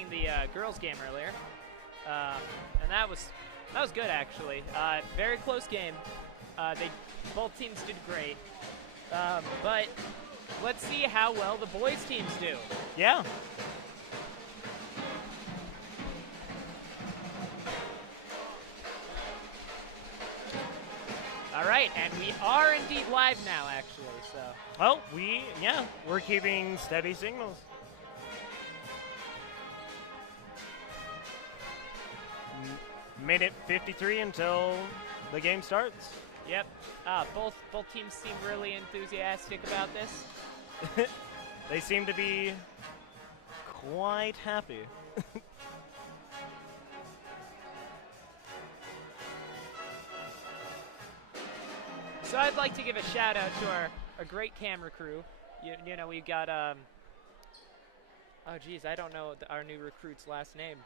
streaming the girls' game earlier, and that was good actually. Very close game. Both teams did great, but let's see how well the boys' teams do. Yeah. All right, and we are indeed live now, actually. So. Well, we're keeping steady signals. Minute 53 until the game starts. Yep. Both teams seem really enthusiastic about this. They seem to be quite happy. So I'd like to give a shout out to our great camera crew. You know, we've got oh geez, I don't know our new recruit's last name.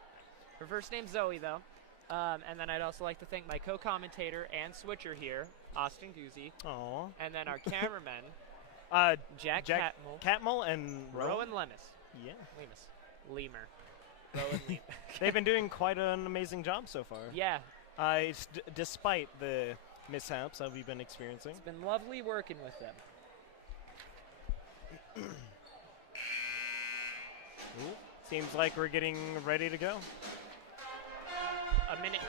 Her first name's Zoe though. And then I'd also like to thank my co-commentator and switcher here, Austin Guzzi. Aww. And then our cameramen, Jack Catmull and Rowan Lemus. Yeah. Lemur. Rowan Lemur. They've been doing quite an amazing job so far. Yeah. Despite the mishaps that we've been experiencing. It's been lovely working with them. Ooh, seems like we're getting ready to go. A minute,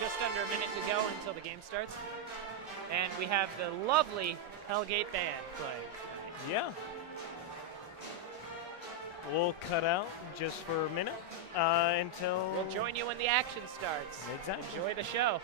just under a minute to go until the game starts. And we have the lovely Hellgate band playing. Yeah. We'll cut out just for a minute until... We'll join you when the action starts. Exactly. Enjoy the show.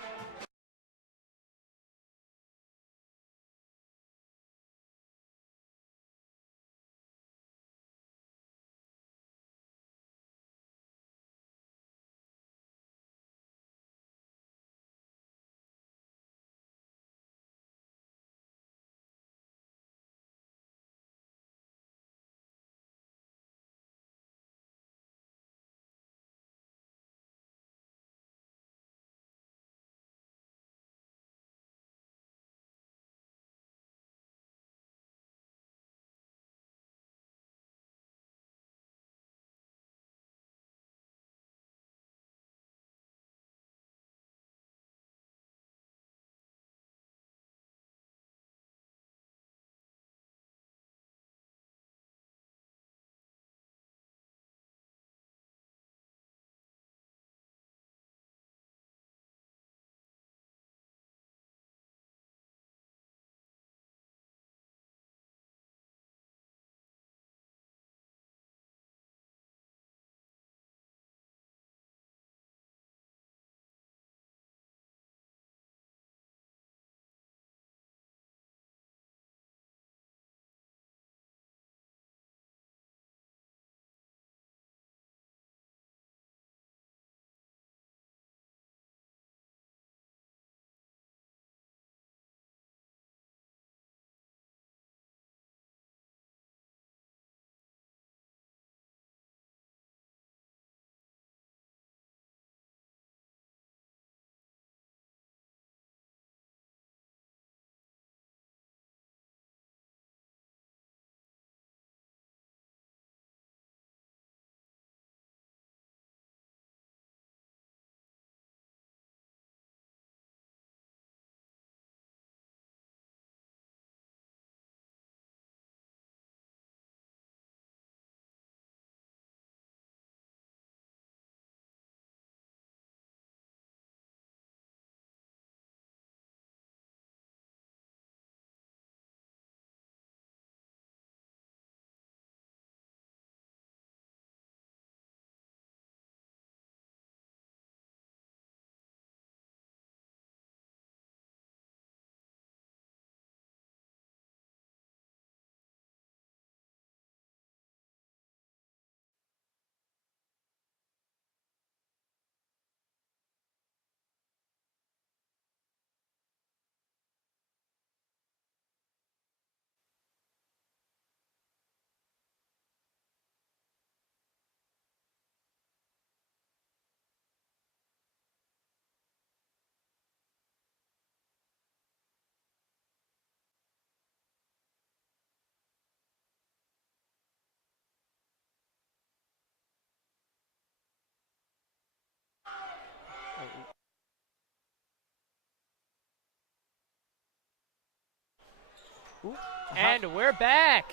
Ooh. And we're back.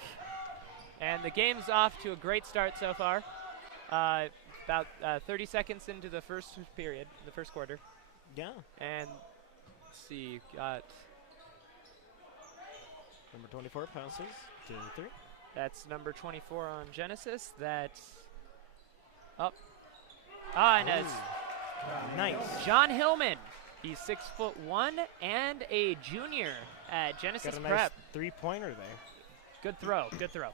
And the game's off to a great start so far. About 30 seconds into the first period, the first quarter. Yeah. And let's see, got Number 24 passes to 3. that's number 24 on Genesis. That's up. And it's Nice. John Hillman. He's 6'1" and a junior at Genesis Got a Prep. nice 3-pointer there. Good throw. Good throw.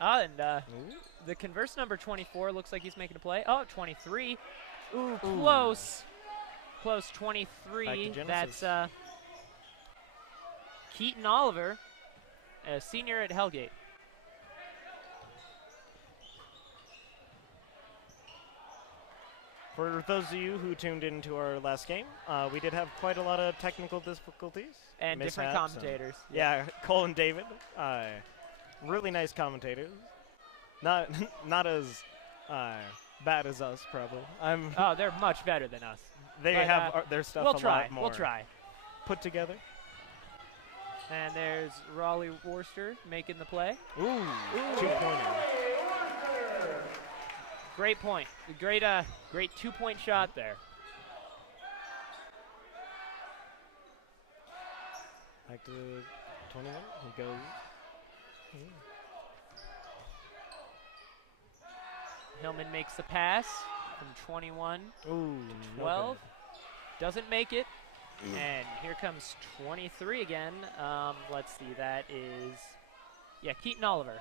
And Ooh. the converse number 24 looks like he's making a play. Oh, 23. Ooh, close. Close, 23. That's Keaton Oliver, a senior at Hellgate. For those of you who tuned into our last game, we did have quite a lot of technical difficulties. And different mishaps, commentators. Yeah, Cole and David, really nice commentators. Not as bad as us, probably. Oh, they're much better than us. They but, have their stuff we'll a try. lot more We'll try. put together. And there's Raleigh Worcester making the play. Ooh. 2-pointer. Great point. Great 2-point shot there. Back to 21. He goes. Hillman makes the pass from 21. Ooh. 12. Doesn't make it. And here comes 23 again. Let's see. That is, Keaton Oliver.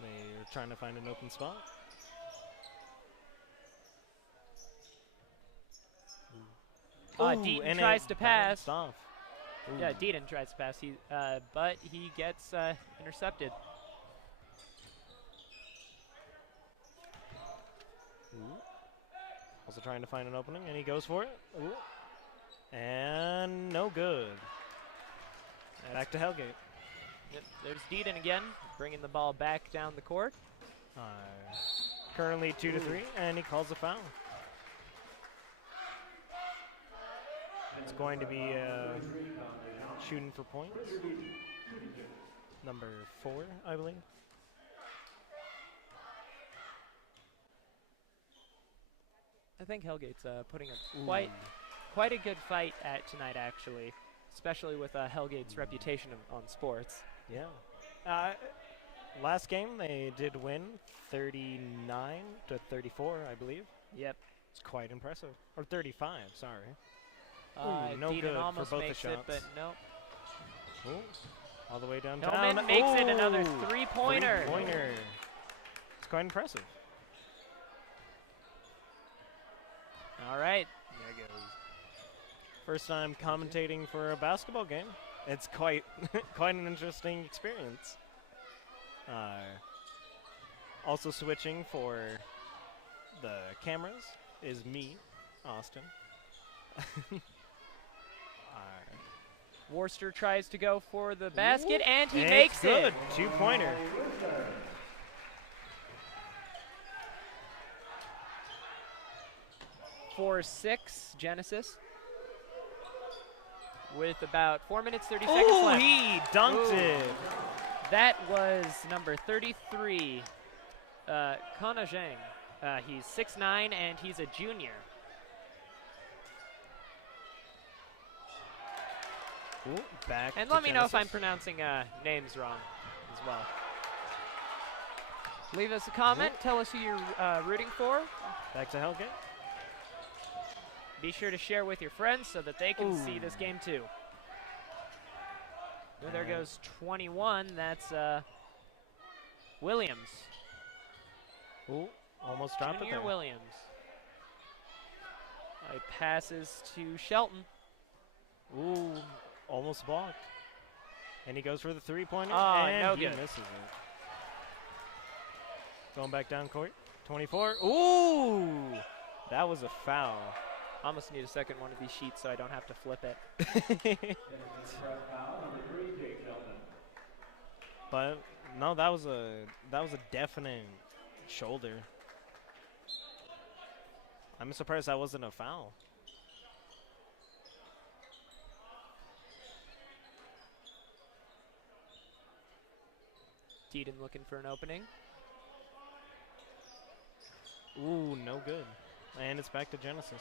They're trying to find an open spot. Deaton tries to pass. Off. Yeah, Deaton tries to pass. But he gets intercepted. Also trying to find an opening, and he goes for it. Ooh. And no good. Back to Hellgate. Yep, there's Deaton again, bringing the ball back down the court. Currently 2-3, and he calls a foul. It's going to be shooting for points. Number 4, I believe. I think Hellgate's putting a quite a good fight at tonight, actually, especially with Hellgate's reputation on sports. Yeah. Last game they did win 39-34, I believe. Yep. It's quite impressive. Or 35, sorry. No Deaton good almost for both makes the shots. it, but no. Ooh. All the way downtown. Hillman makes it another three-pointer. Three-pointer. It's quite impressive. All right. There goes. First time commentating for a basketball game. It's quite quite an interesting experience. Also switching for the cameras is me, Austin. Worcester tries to go for the basket, and he It's makes good. it. 2-pointer. For 6, Genesis. With about 4 minutes, 30 seconds left. He dunked it. That was number 33, Kana Zhang. He's 6'9", and he's a junior. Ooh, back And to let me know if I'm Genesis. pronouncing names wrong as well. Leave us a comment. Tell us who you're rooting for. Back to Hellgate. Be sure to share with your friends so that they can see this game too. Well, there goes 21. That's Williams. Ooh, almost dropped it Junior there. Williams. He passes to Shelton. Ooh, almost blocked. And he goes for the 3-pointer, and no he good. misses it. Going back down court. 24. Ooh, that was a foul. Almost need a second one of these sheets so I don't have to flip it. But no, that was a definite shoulder. I'm surprised that wasn't a foul. Deedon looking for an opening. Ooh, no good. And it's back to Genesis.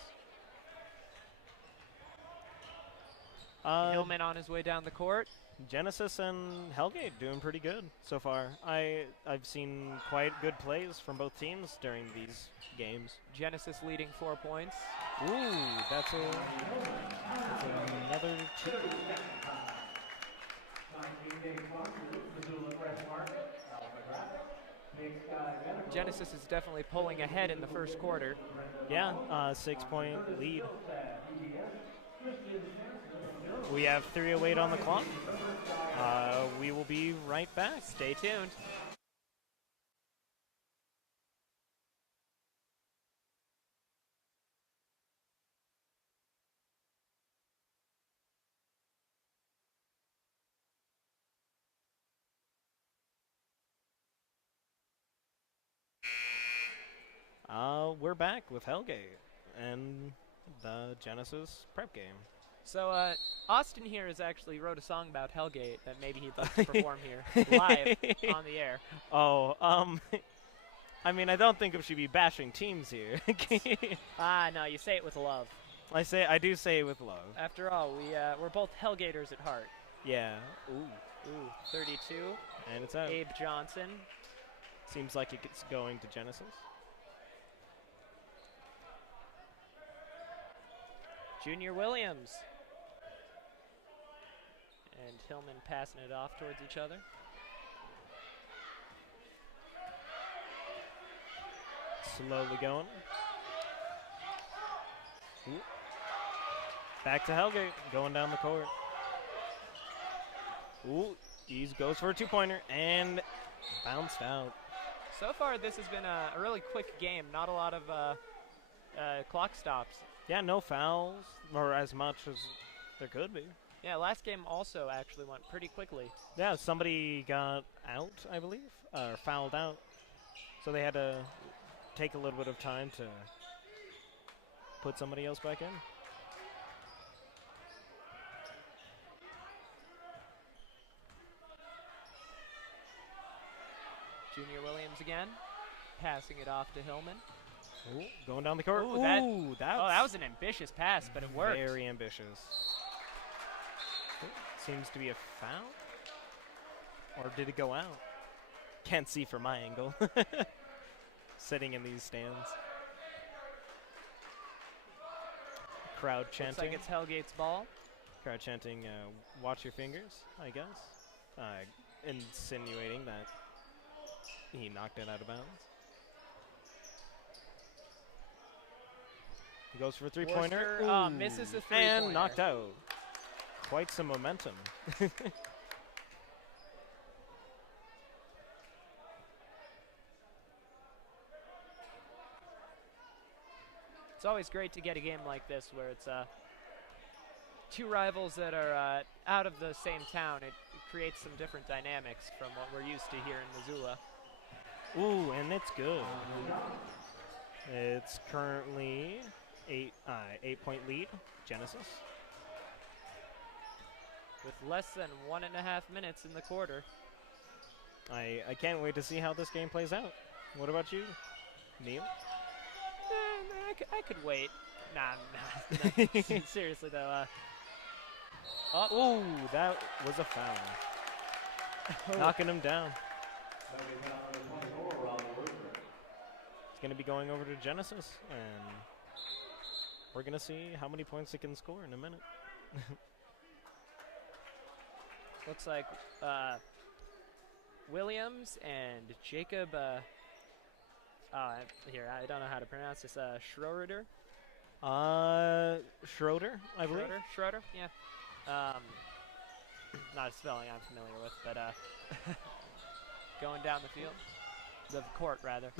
Hillman on his way down the court. Genesis and Hellgate doing pretty good so far. I've seen quite good plays from both teams during these games. Genesis leading 4 points. Ooh, that's another 2. Genesis is definitely pulling ahead in the first quarter. Yeah, 6-point lead. We have 3:08 on the clock. We will be right back. Stay tuned. We're back with Hellgate and the Genesis prep game. So Austin here has actually wrote a song about Hellgate that maybe he'd like to perform here live on the air. Oh, I mean, I don't think we should be bashing teams here. No, you say it with love. I do say it with love. After all, we're both Hellgaters at heart. Yeah. Ooh, 32. And it's out. Abe Johnson. Seems like it's going to Genesis. Junior Williams. And Hillman passing it off towards each other. Slowly going. Ooh. Back to Hellgate, going down the court. Ooh, he goes for a 2-pointer and bounced out. So far, this has been a really quick game. Not a lot of clock stops. Yeah, no fouls, or as much as there could be. Yeah, last game also actually went pretty quickly. Yeah, somebody got out, I believe, or fouled out. So they had to take a little bit of time to put somebody else back in. Junior Williams again, passing it off to Hillman. Ooh, going down the court. Ooh, that was an ambitious pass, but it worked. Very ambitious. Seems to be a foul. Or did it go out? Can't see from my angle. Sitting in these stands. Crowd chanting. Looks like it's Hellgate's ball. Crowd chanting, watch your fingers, I guess. Insinuating that he knocked it out of bounds. He goes for a 3-pointer. Misses the 3-pointer. And knocked out. Quite some momentum. It's always great to get a game like this where it's two rivals that are out of the same town. It creates some different dynamics from what we're used to here in Missoula. Ooh, and it's good. It's currently 8-point lead, Genesis. With less than 1.5 minutes in the quarter. I can't wait to see how this game plays out. What about you, Neil? I could wait. Nah. Seriously, though. Ooh, that was a foul. Knocking him down. It's going to be going over to Genesis, and we're going to see how many points it can score in a minute. Looks like Williams and Jacob, here, I don't know how to pronounce this, Schroeder? Schroeder, I believe. Schroeder, yeah. Not a spelling I'm familiar with, but going down the field. The court, rather.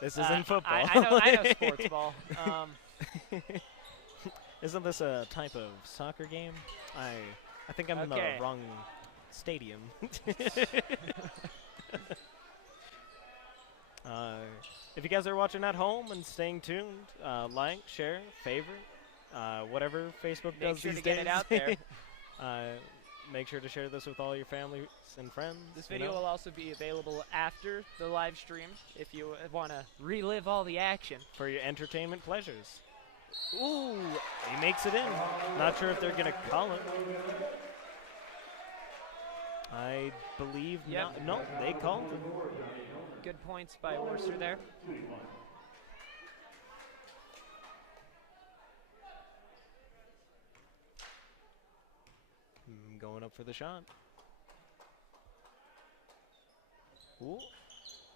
This isn't football. I know sports ball. Isn't this a type of soccer game? I think I'm in the wrong stadium. If you guys are watching at home and staying tuned, like, share, favorite, whatever Facebook does Make sure these to days. get it out there. make sure to share this with all your family and friends. This video will also be available after the live stream if you want to relive all the action. For your entertainment pleasures. Ooh! He makes it in. Not sure if they're going to call it. I believe not. No, they called it. Good points by Worcester there. Going up for the shot. Ooh.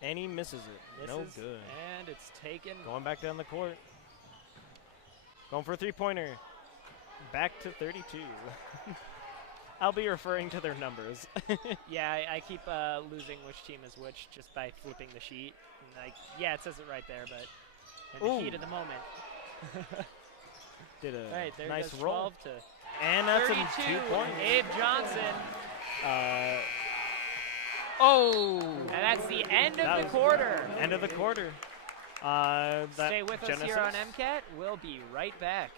And he misses it. No good. And it's taken. Going back down the court. Going for a three-pointer. Back to 32. I'll be referring to their numbers. Yeah, I keep losing which team is which just by flipping the sheet. And yeah, it says it right there, but in the heat of the moment. Did a right, there nice goes roll. 12 to and that's 32. a 2 points. Abe Johnson. And that's the end of the quarter. End of the quarter. Stay with us here on MCAT. We'll be right back.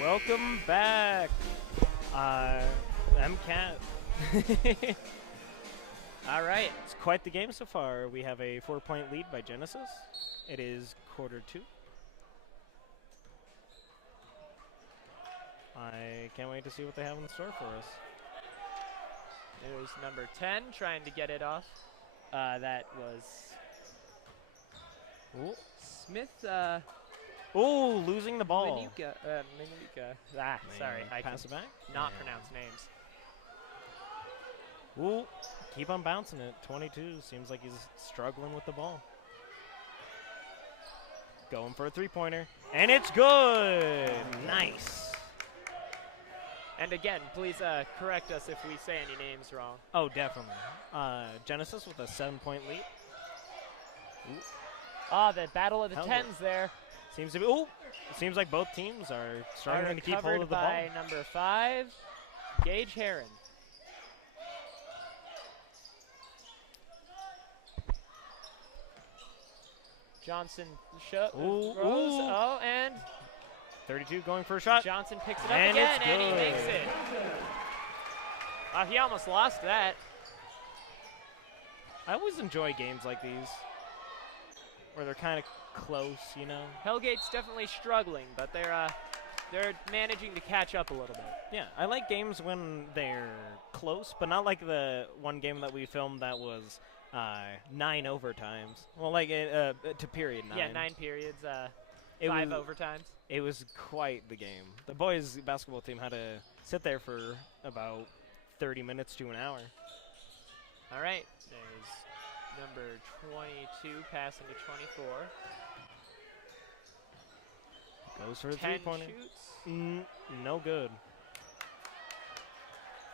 Welcome back, MCAT. All right. It's quite the game so far. We have a 4-point lead by Genesis. It is quarter 2. I can't wait to see what they have in store for us. There's number 10 trying to get it off. That was Smith. Ooh, losing the ball. Manuka. Sorry, I pass it back. Not pronounce names. Ooh, keep on bouncing it. 22 seems like he's struggling with the ball. Going for a three-pointer, and it's good. Nice. And again, please correct us if we say any names wrong. Oh, definitely. Genesis with a 7-point lead. Ooh. The battle of the tens there. Seems to be. Ooh, seems like both teams are struggling to keep hold of the ball. By number 5, Gage Heron. Johnson throws. Oh, and 32 going for a shot. Johnson picks it up again, and he makes it. He almost lost that. I always enjoy games like these, where they're kind of close, you know. Hellgate's definitely struggling, but they're managing to catch up a little bit. Yeah, I like games when they're close, but not like the one game that we filmed that was 9 overtimes. Well, like to period 9. Yeah, 9 periods, 5 overtimes. It was quite the game. The boys' basketball team had to sit there for about 30 minutes to an hour. All right, there's number 22 passing to 24. Goes for a three-pointer. No good.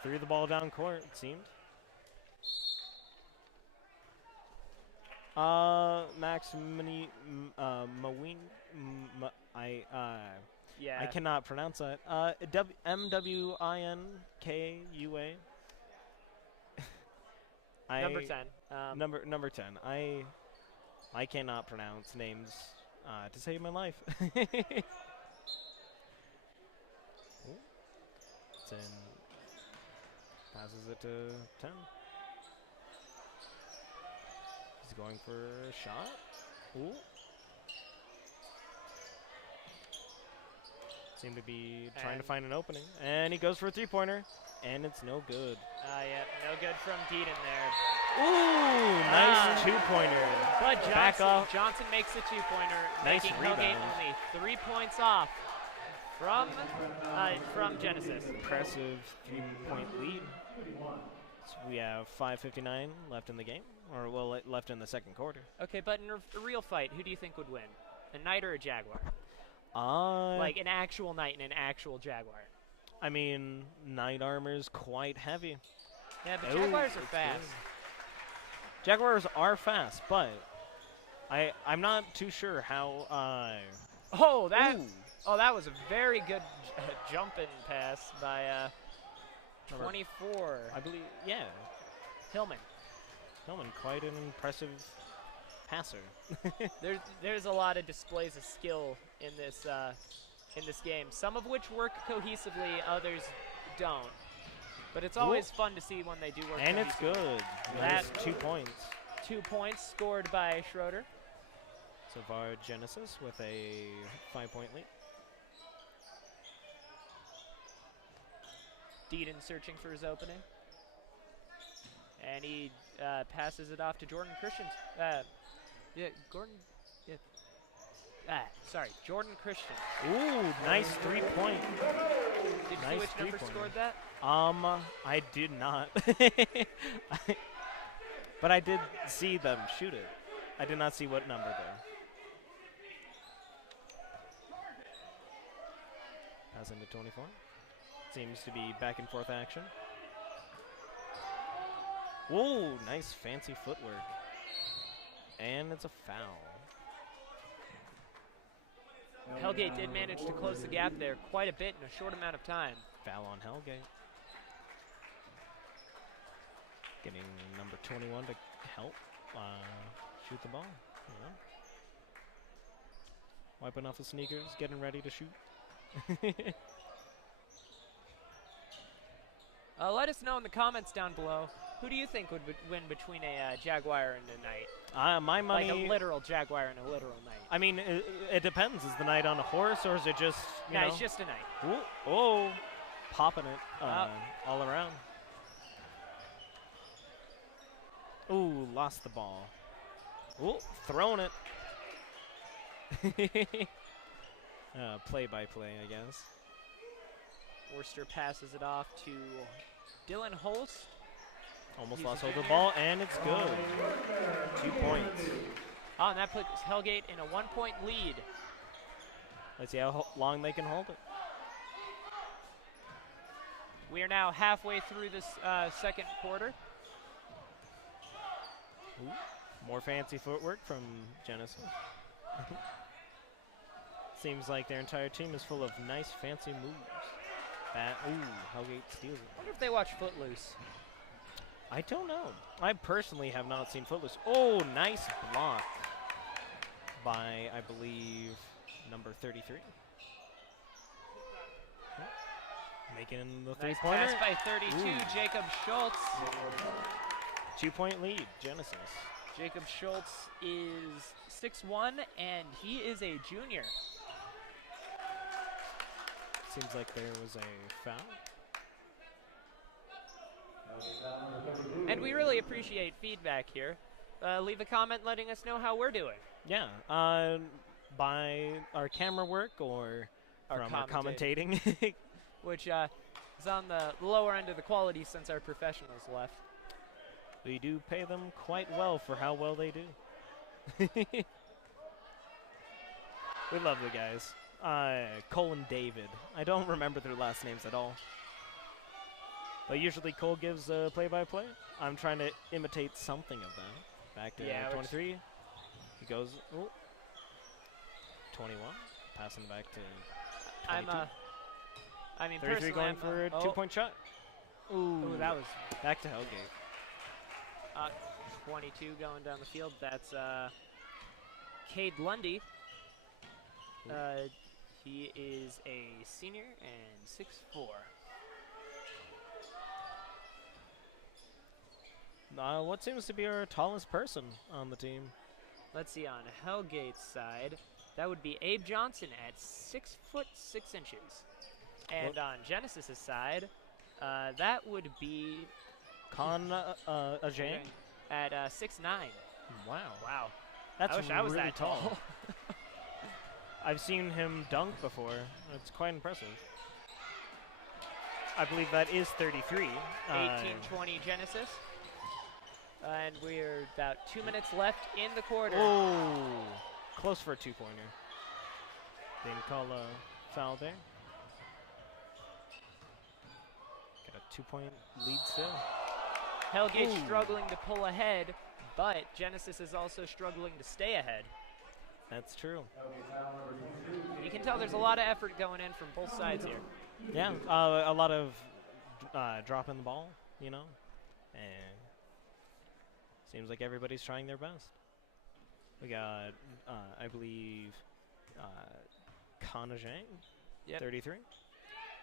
Threw the ball down court, it seemed. Max Mawin. I cannot pronounce that. MWINKUA. Number 10. Number 10. I cannot pronounce names to save my life. Passes it to 10. He's going for a shot. Ooh. It's Seem to be trying to find an opening. And he goes for a three-pointer, and it's no good. Yeah, no good from Deaton there. Ooh, nice two-pointer. But Johnson makes a two-pointer, Nice making rebound. Hellgate only 3 points off from Genesis. Impressive three-point lead. So we have 5:59 left in the game, or well, left in the second quarter. Okay, but in a real fight, who do you think would win? A Knight or a Jaguar? Like an actual Knight and an actual Jaguar. I mean, Knight armor's quite heavy. Yeah, but Jaguars are fast. Good. Jaguars are fast, but I'm not too sure how. That was a very good jumping pass by 24. I believe, yeah. Hillman, quite an impressive passer. there's a lot of displays of skill in this game. Some of which work cohesively, others don't. But it's always fun to see when they do work. And cohesively. it's good. That's 2 points. 2 points scored by Schroeder. So far, Genesis with a 5-point lead. Deaton searching for his opening. And he passes it off to Jordan Christian. Jordan Christian. Ooh, nice 3-point. Did you see which number scored that? I did not. But I did see them shoot it. I did not see what number though. Pass into 24. Seems to be back and forth action. Whoa, nice fancy footwork. And it's a foul. Hellgate did manage to close the gap there quite a bit in a short amount of time. Foul on Hellgate. Getting number 21 to help shoot the ball. Yeah. Wiping off the sneakers, getting ready to shoot. Let us know in the comments down below. Who do you think would win between a Jaguar and a Knight? My money. Like a literal Jaguar and a literal Knight. I mean, it depends. Is the Knight on a horse, or is it just, you know? It's just a Knight. Ooh, oh, popping it all around. Ooh, lost the ball. Ooh, throwing it. Play-by-play, I guess. Worcester passes it off to Dylan Holst. Almost lost hold of the ball, and it's good. 2 points. And that puts Hellgate in a 1-point lead. Let's see how long they can hold it. We are now halfway through this second quarter. Ooh, more fancy footwork from Genesis. Seems like their entire team is full of nice, fancy moves. Hellgate steals it. I wonder if they watch Footloose. I don't know. I personally have not seen Footloose. Oh, nice block by, I believe, number 33. Making the three-pointer. Nice pass by 32, Jacob Schultz. 2-point lead, Genesis. Jacob Schultz is 6'1", and he is a junior. Seems like there was a foul. And we really appreciate feedback here. Leave a comment letting us know how we're doing. Yeah, by our camera work or from our commentating. Which is on the lower end of the quality since our professionals left. We do pay them quite well for how well they do. We love the guys. Cole and David. I don't remember their last names at all. But usually Cole gives play-by-play. I'm trying to imitate something of that. Back to 23. He goes, 21. Passing back to 22. I mean, 33 going for a 2-point shot. Ooh, that was back to Hellgate. 22 going down the field. That's Cade Lundy. He is a senior and 6'4". What seems to be our tallest person on the team? Let's see, on Hellgate's side, That would be Abe Johnson at 6 foot 6 inches. And on Genesis's side, that would be Ajay at 6'9". Wow. Wow. That's I wish I was really that tall. I've seen him dunk before. It's quite impressive. I believe that is 33. 18-20 Genesis. And we're about 2 minutes left in the quarter. Oh, close for a two-pointer. Didn't call a foul there. Got a 2-point lead still. Hellgate struggling to pull ahead, but Genesis is also struggling to stay ahead. That's true. You can tell there's a lot of effort going in from both sides here. Yeah, a lot of dropping the ball, you know, and seems like everybody's trying their best. We got, I believe, Kanajang, 33,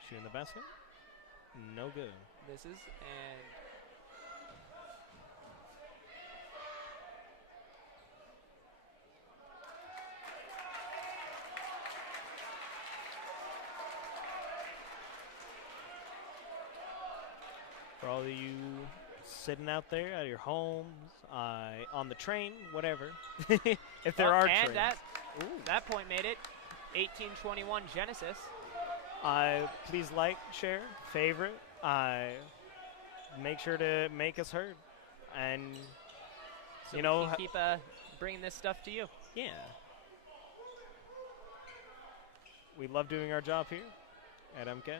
shooting the basket. No good. Misses, and for all of you sitting out there at your homes, on the train, whatever, if there are trains. And that point made it 18-21 Genesis. Please like, share, favorite. Make sure to make us heard, and So you know, keep bringing this stuff to you. Yeah, we love doing our job here at MCAT.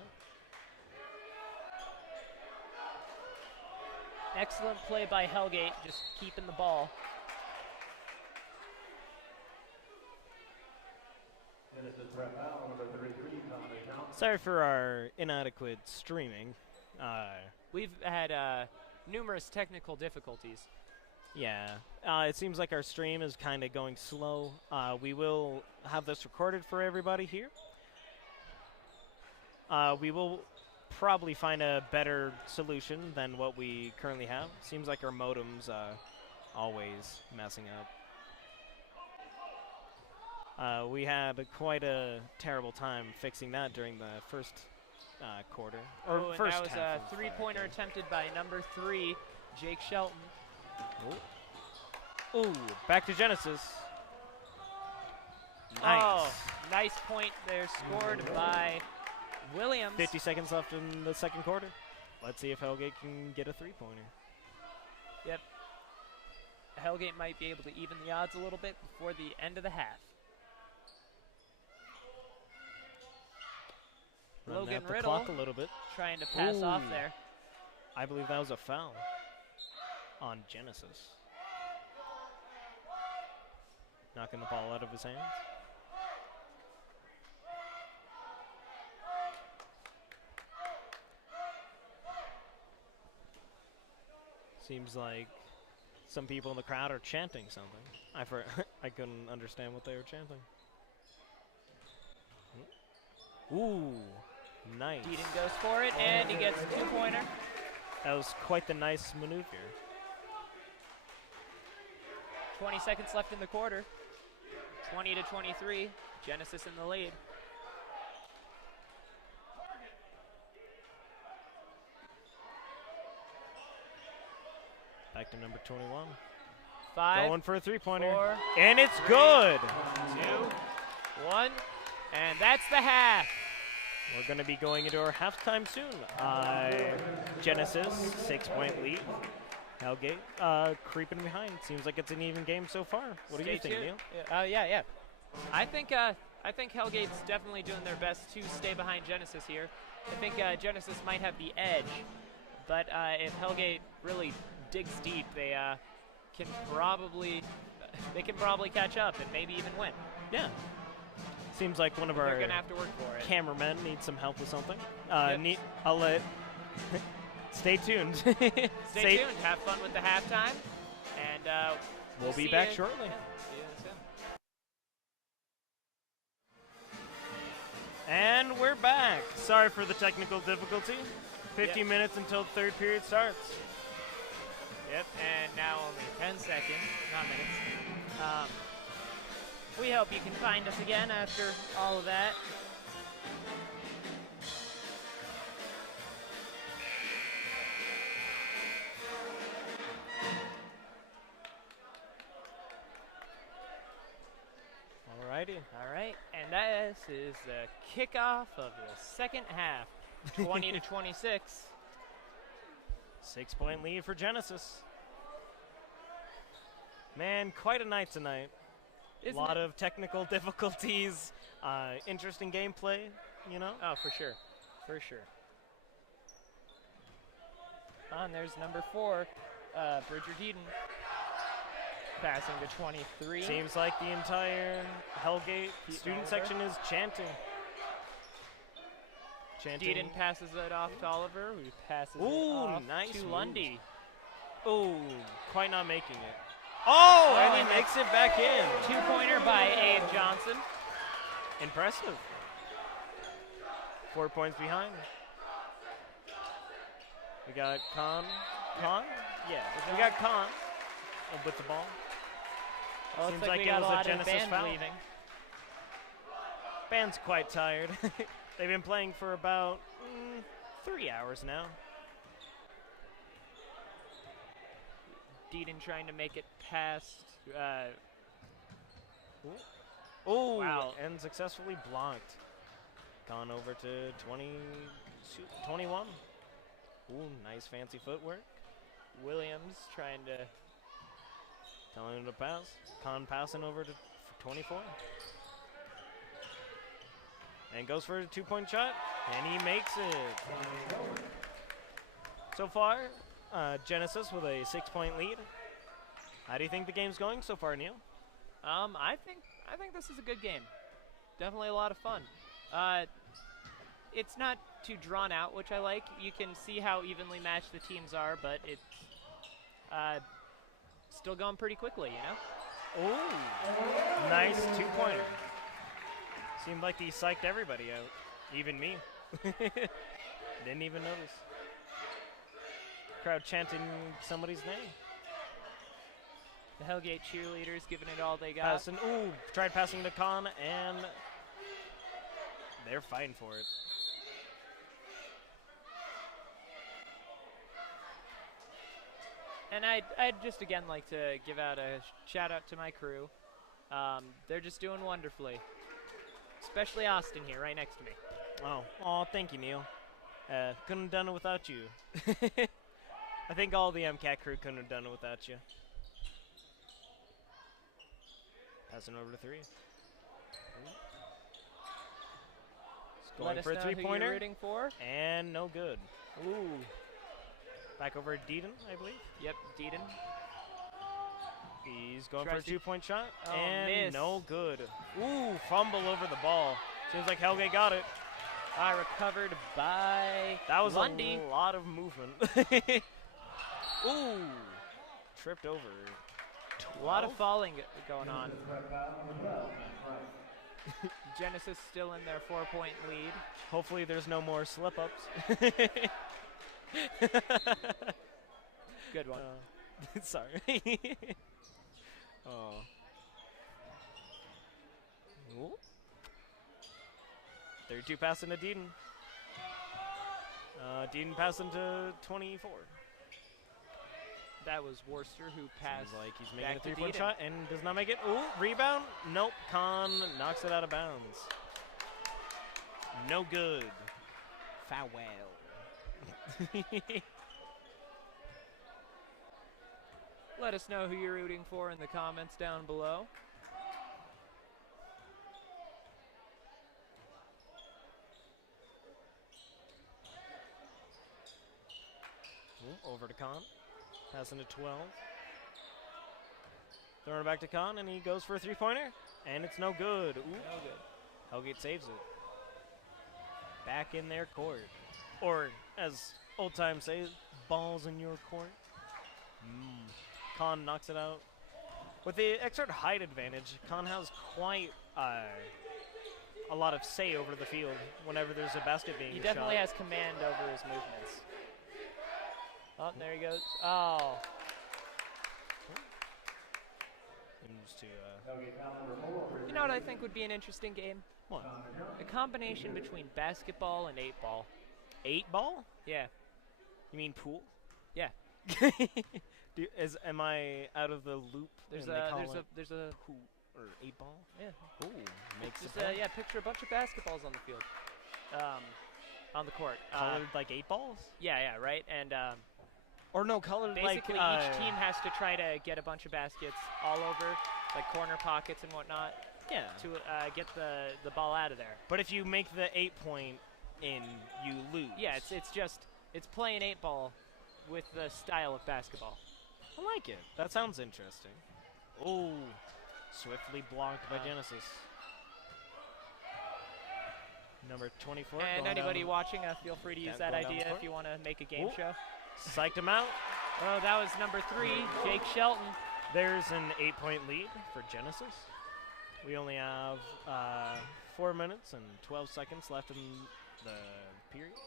Excellent play by Hellgate, just keeping the ball. Sorry for our inadequate streaming. We've had numerous technical difficulties. Yeah, it seems like our stream is kind of going slow. We will have this recorded for everybody here. We will probably find a better solution than what we currently have. Seems like our modem's always messing up. We had quite a terrible time fixing that during the first quarter. Or first that was half a three-pointer attempted by number 3, Jake Shelton. Ooh, back to Genesis. Nice. Oh, nice point there, scored by Williams. 50 seconds left in the second quarter. Let's see if Hellgate can get a three-pointer. Yep. Hellgate might be able to even the odds a little bit before the end of the half. Running Logan out the Riddle clock a little bit. trying to pass off there. I believe that was a foul on Genesis. Knocking the ball out of his hands. Seems like some people in the crowd are chanting something. I couldn't understand what they were chanting. Ooh, nice. Deaton goes for it, and he gets a two-pointer. That was quite the nice maneuver. 20 seconds left in the quarter. 20-23, Genesis in the lead. Back to number 21. 5, going for a three-pointer. 4, and it's 3, good. 2, 1, and that's the half. We're going to be going into our halftime soon. Genesis, 6-point lead. Hellgate creeping behind. Seems like it's an even game so far. What do you think, Neil? Yeah. I think Hellgate's definitely doing their best to stay behind Genesis here. I think Genesis might have the edge, but if Hellgate really digs deep, they can probably catch up and maybe even win. Yeah. Seems like one of They're our gonna have to work for it. cameramen needs some help with something. Yep. I'll let. Stay tuned. Stay tuned. Have fun with the halftime, and we'll be back shortly. Yeah, see you soon. And we're back. Sorry for the technical difficulty. 15 minutes until the third period starts. Yep, and now only 10 seconds, not minutes. We hope you can find us again after all of that. Alrighty. All right, and this is the kickoff of the second half, 20 to 26. 6-point lead for Genesis. Man, quite a night tonight. A lot of technical difficulties, interesting gameplay, you know? Oh, for sure. For sure. And there's number 4, Bridger Deeden. Passing to 23. Seems like the entire Hellgate student section is chanting. Deeden passes it off to Oliver, who passes it off nice to moves. Lundy. Ooh, quite not making it. Oh, and he makes it back in. 2-pointer by Abe Johnson. Impressive. 4 points behind. We got Khan. Yeah, we got Khan with the ball. Well, seems like like we it got was a a lot of Genesis band foul. leaving. Band's quite tired. They've been playing for about 3 hours now. Deeden trying to make it past. Oh, wow. And successfully blocked. Gone over to 21. Ooh, nice fancy footwork. Williams trying to. Telling him to pass. Khan passing over to 24. And goes for a 2-point shot. And he makes it. So far, Genesis with a 6-point lead. How do you think the game's going so far, Neil? I think this is a good game. Definitely a lot of fun. It's not too drawn out, which I like. You can see how evenly matched the teams are, but it's still going pretty quickly, you know? Ooh, nice 2-pointer. Seemed like he psyched everybody out, even me. Didn't even notice. Crowd chanting somebody's name. The Hellgate cheerleaders giving it all they got. Tried passing to Khan, and they're fighting for it. And I'd just again like to give out a shout out to my crew. They're just doing wonderfully. Especially Austin here, right next to me. Oh, thank you, Neil. Couldn't have done it without you. I think all the MCAT crew couldn't have done it without you. Passing over to 3. Going for a 3-pointer. Who you're rooting for. And no good. Ooh. Back over to Deeden, I believe. Yep, Deeden. He's going for a 2-point shot. Oh, and miss. No good. Ooh, fumble over the ball. Seems like Hellgate got it. Recovered by That was Lundy. A lot of movement. Ooh. Tripped over. 12? A lot of falling going on. Genesis still in their 4-point lead. Hopefully there's no more slip-ups. Good one. Sorry. Oh. Ooh. 32 passing to Deeden. Deeden passing to 24. That was Worcester who passed. Seems like he's making back a to 3-point Deeden. shot and does not make it. Ooh, rebound. Nope. Khan knocks it out of bounds. No good. Foul. Let us know who you're rooting for in the comments down below. Ooh, over to Khan. Passing to 12. Throwing it back to Khan, and he goes for a 3-pointer. And it's no good. Ooh. No good. Hellgate saves it. Back in their court. Or, as old time says, balls in your court. Khan knocks it out. With the extra height advantage, Khan has quite a lot of say over the field whenever there's a basket being He shot. definitely has command over his movements. Oh, there he goes. Oh. Moves to know what I think would be an interesting game? What? A combination between basketball and 8-ball. 8-ball? Yeah. You mean pool? Yeah. Am I out of the loop? There's and they call a it there's a pool or 8-ball? yeah. Ooh, makes Just it yeah, picture a bunch of basketballs on the field. On the court. colored like 8 balls? Yeah, right. And Or no, colored basically like each team has to try to get a bunch of baskets all over, like corner pockets and whatnot, yeah. to get the ball out of there. But if you make the 8-point in, you lose. Yeah, it's playing 8-ball with the style of basketball. I like it. That sounds interesting. Ooh, swiftly blocked by Genesis. Number 24. And anybody watching, feel free to use that going down the idea court. if you want to make a game Ooh. show. Psyched him out. Oh, that was number 3, Jake Shelton. There's an 8-point lead for Genesis. We only have 4 minutes and 12 seconds left in the period.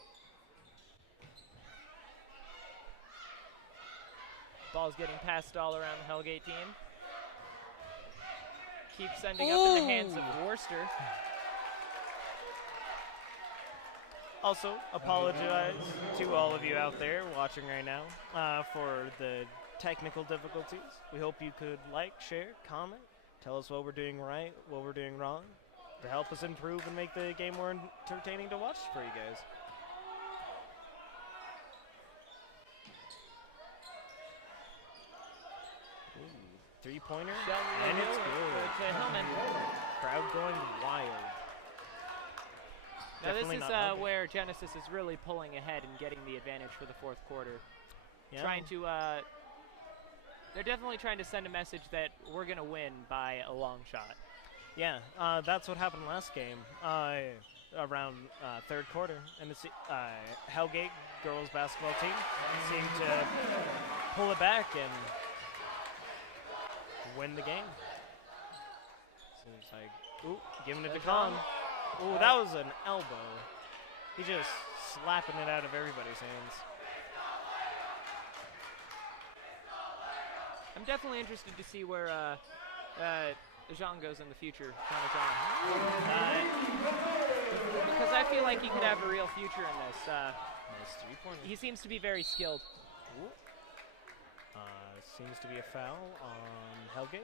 Ball's getting passed all around the Hellgate team. Keeps ending up in the hands of Worcester. Also, apologize to all of you out there watching right now for the technical difficulties. We hope you could like, share, comment, tell us what we're doing right, what we're doing wrong, to help us improve and make the game more entertaining to watch for you guys. Ooh, 3-pointer, and it's good. To Hillman. Crowd going wild. Now Definitely this not is where Genesis is really pulling ahead and getting the advantage for the fourth quarter. Yeah. Trying to, they're definitely trying to send a message that we're going to win by a long shot. Yeah, that's what happened last game, around third quarter. And the Hellgate girls basketball team seemed to pull it back and win the game. Seems like, ooh, giving it to Khan. Ooh, that was an elbow. He's just slapping it out of everybody's hands. I'm definitely interested to see where Jean goes in the future. Because I feel like he could have a real future in this. Nice 3-pointer. He seems to be very skilled. Ooh. Seems to be a foul on Hellgate.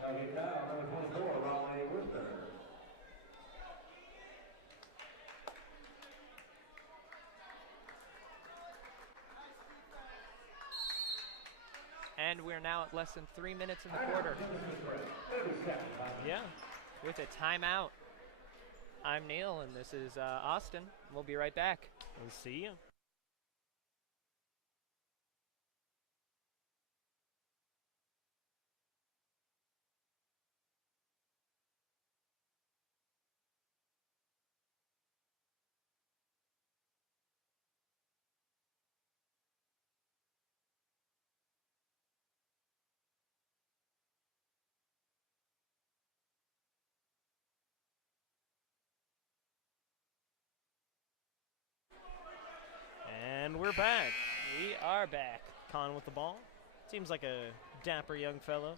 And we're now at less than 3 minutes in the quarter. Yeah. With a timeout. I'm Neil, and this is Austin. We'll be right back. We'll see you. And we're back. We are back. Khan with the ball. Seems like a dapper young fellow.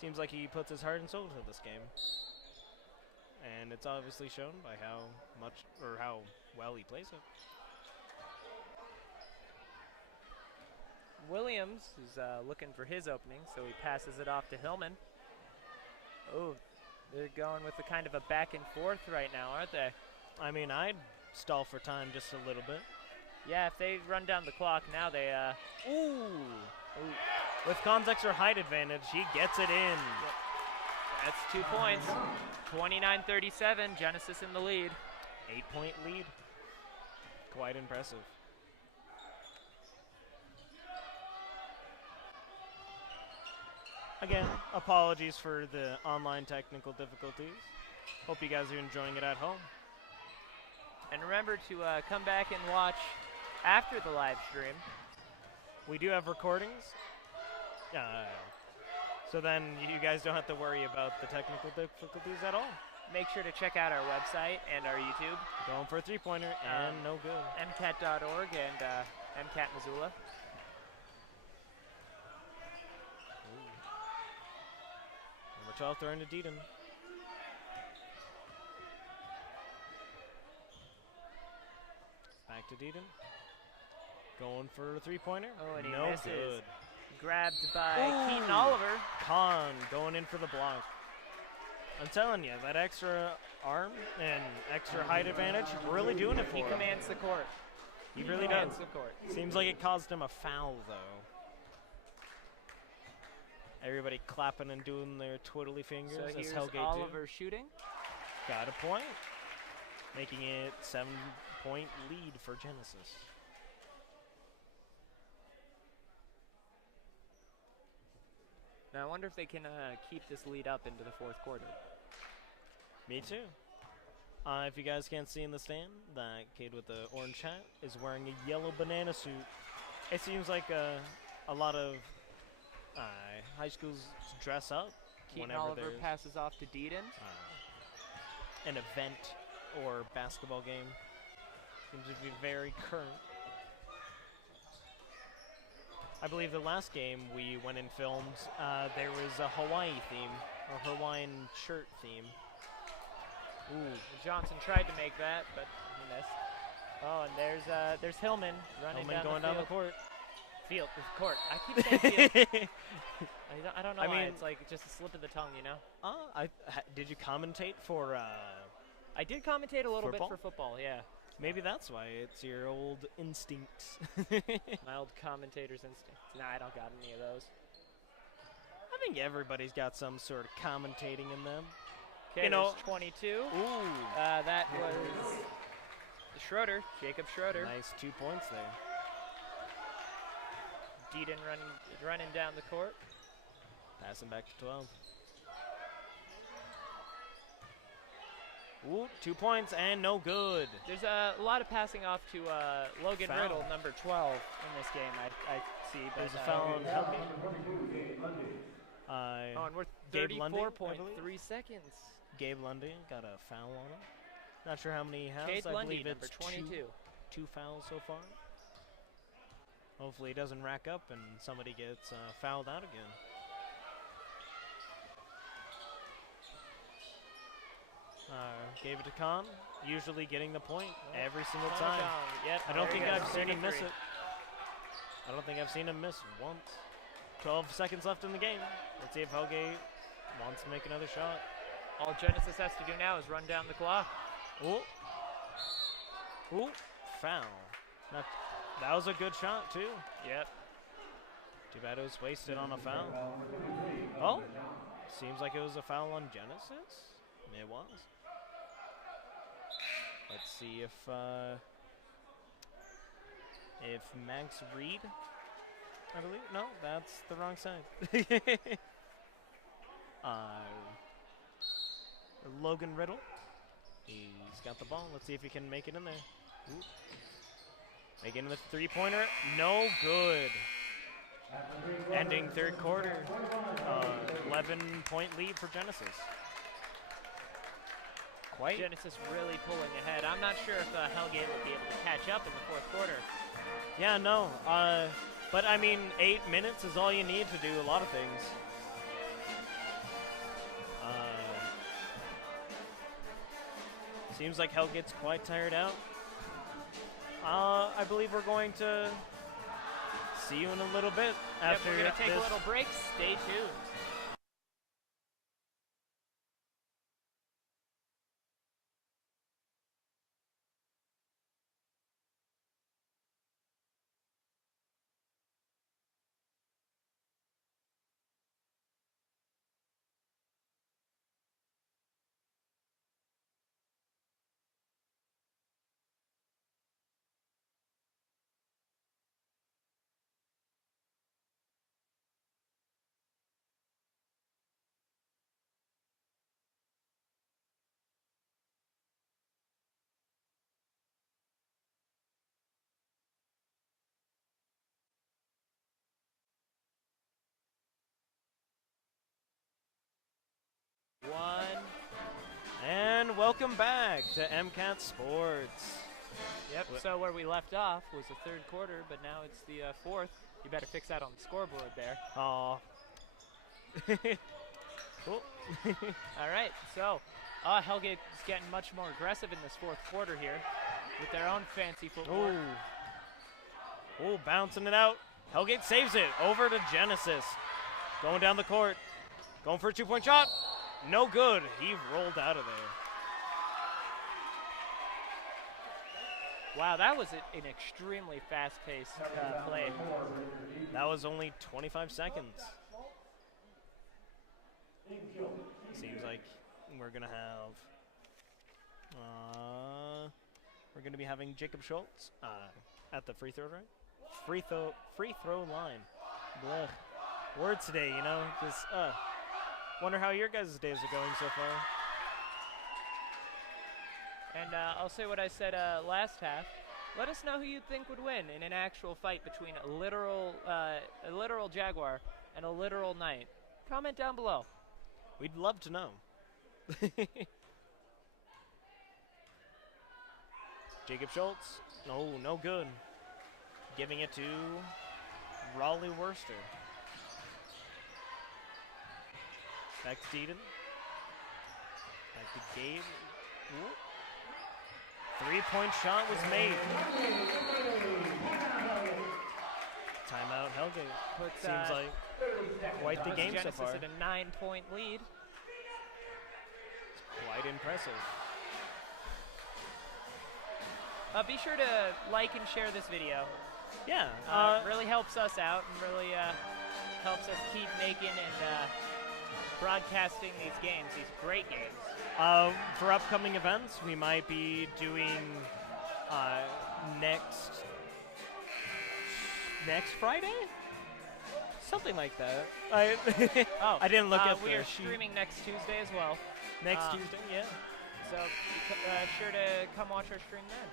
Seems like he puts his heart and soul into this game. And it's obviously shown by how much or how well he plays it. Williams is looking for his opening, so he passes it off to Hillman. Oh, they're going with a kind of a back and forth right now, aren't they? I mean, I'd stall for time just a little bit. Yeah, if they run down the clock now, they Ooh. With Khan's extra height advantage, he gets it in. Yep. That's 2 points. 29-37, Genesis in the lead. 8-point lead. Quite impressive. Again, apologies for the online technical difficulties. Hope you guys are enjoying it at home. And remember to come back and watch after the live stream. We do have recordings. So then you guys don't have to worry about the technical difficulties at all. Make sure to check out our website and our YouTube. Going for a 3-pointer and no good. MCAT.org and MCAT Missoula. Pac-12 throwing to Deaton. Back to Deaton. Going for a three-pointer. Oh, and he no misses. good. Grabbed by Ooh. Keaton Oliver. Khan going in for the block. I'm telling you, that extra arm and extra height advantage, really doing it for He him. commands the court. He really does. The court. Seems like it caused him a foul, though. Everybody clapping and doing their twiddly fingers So as here's Hellgate Oliver shooting. Got a point. Making it 7-point lead for Genesis. Now I wonder if they can keep this lead up into the fourth quarter. Me too. If you guys can't see in the stand, that kid with the orange hat is wearing a yellow banana suit. It seems like a lot of high schools dress up Keaton whenever Oliver there's passes off to Deaton. an event or basketball game. Seems to be very current. I believe the last game we went and filmed, there was a Hawaii theme, or Hawaiian shirt theme. Ooh, Johnson tried to make that, but he missed. Oh, and there's Hillman running Hillman going down down the court. Field, the court. I keep saying field. I don't know I why. mean, It's like just a slip of the tongue, you know? Did you commentate for I did commentate a little football? bit for football, yeah. Maybe that's why. It's your old instincts. My old commentator's instincts. Nah, I don't got any of those. I think everybody's got some sort of commentating in them. Okay, You know, 22. Ooh. That was Schroeder, Jacob Schroeder. Nice 2 points there. Deaton running down the court. Passing back to 12. Ooh, 2 points and no good. There's a lot of passing off to Logan Foul. Riddle, number 12, in this game, I see. But There's a foul on Hellgate. and we're Gabe Lundy, I believe. 34.3 seconds. Gabe Lundy got a foul on him. Not sure how many he has. Cade I Lundy, believe number it's 22. two fouls so far. Hopefully he doesn't rack up and somebody gets fouled out again. Gave it to Khan, usually getting the point every single time. Yep, I don't there think he goes, I've seen him miss 33. it. I don't think I've seen him miss once. 12 seconds left in the game. Let's see if Hellgate wants to make another shot. All Genesis has to do now is run down the clock. Ooh. Ooh, foul. That was a good shot, too. Yep. Too bad it was wasted on a foul. Oh, seems like it was a foul on Genesis. It was. Let's see if Max Reed, I believe. No, that's the wrong side. Logan Riddle. He's got the ball. Let's see if he can make it in there. Ooh. Making the three-pointer. No good. Ending third quarter. 11-point lead for Genesis. Quite. Genesis really pulling ahead. I'm not sure if Hellgate will be able to catch up in the fourth quarter. Yeah, no. But I mean, 8 minutes is all you need to do a lot of things. Seems like Hellgate's quite tired out. I believe we're going to see you in a little bit. After we're going to take this. a little break. Stay tuned. And welcome back to MCAT Sports. Yep, so where we left off was the third quarter, but now it's the fourth. You better fix that on the scoreboard there. Aw. Oh. All right, so Hellgate is getting much more aggressive in this fourth quarter here with their own fancy footwork. Oh, bouncing it out. Hellgate saves it. Over to Genesis. Going down the court. Going for a two-point shot. No good. He rolled out of there. Wow, that was an extremely fast-paced play. That was only 25 seconds. Seems like we're gonna have. We're gonna be having Jacob Schultz at the free throw, right? Free throw line. Blech. Words today, you know. Just wonder how your guys' days are going so far. And I'll say what I said last half. Let us know who you think would win in an actual fight between a literal Jaguar and a literal Knight. Comment down below. We'd love to know. Jacob Schultz. No good. Giving it to Raleigh Worcester. Back to Deaton. Back to Gabe. Ooh. Three-point shot was made. Timeout Hellgate. Seems like quite the game so far. Genesis at a 9-point lead. Quite impressive. Be sure to like and share this video. Yeah. Really helps us out and really helps us keep making and broadcasting these games, these great games. For upcoming events, we might be doing next Friday? Something like that. I didn't look at we are streaming next Tuesday as well. Next Tuesday, yeah. So sure to come watch our stream then.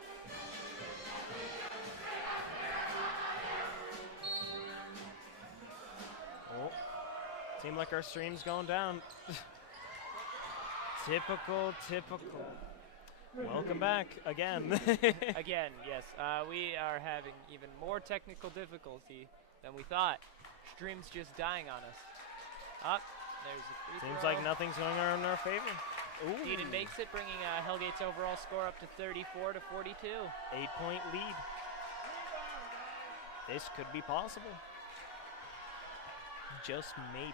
Oh, seemed like our stream's going down. Typical. Welcome back again. Again, yes. We are having even more technical difficulty than we thought. Stream's just dying on us. There's a free throw. Seems like nothing's going on in our favor. Deaton makes it, bringing Hellgate's overall score up to 34 to 42. 8-point lead. This could be possible. Just maybe.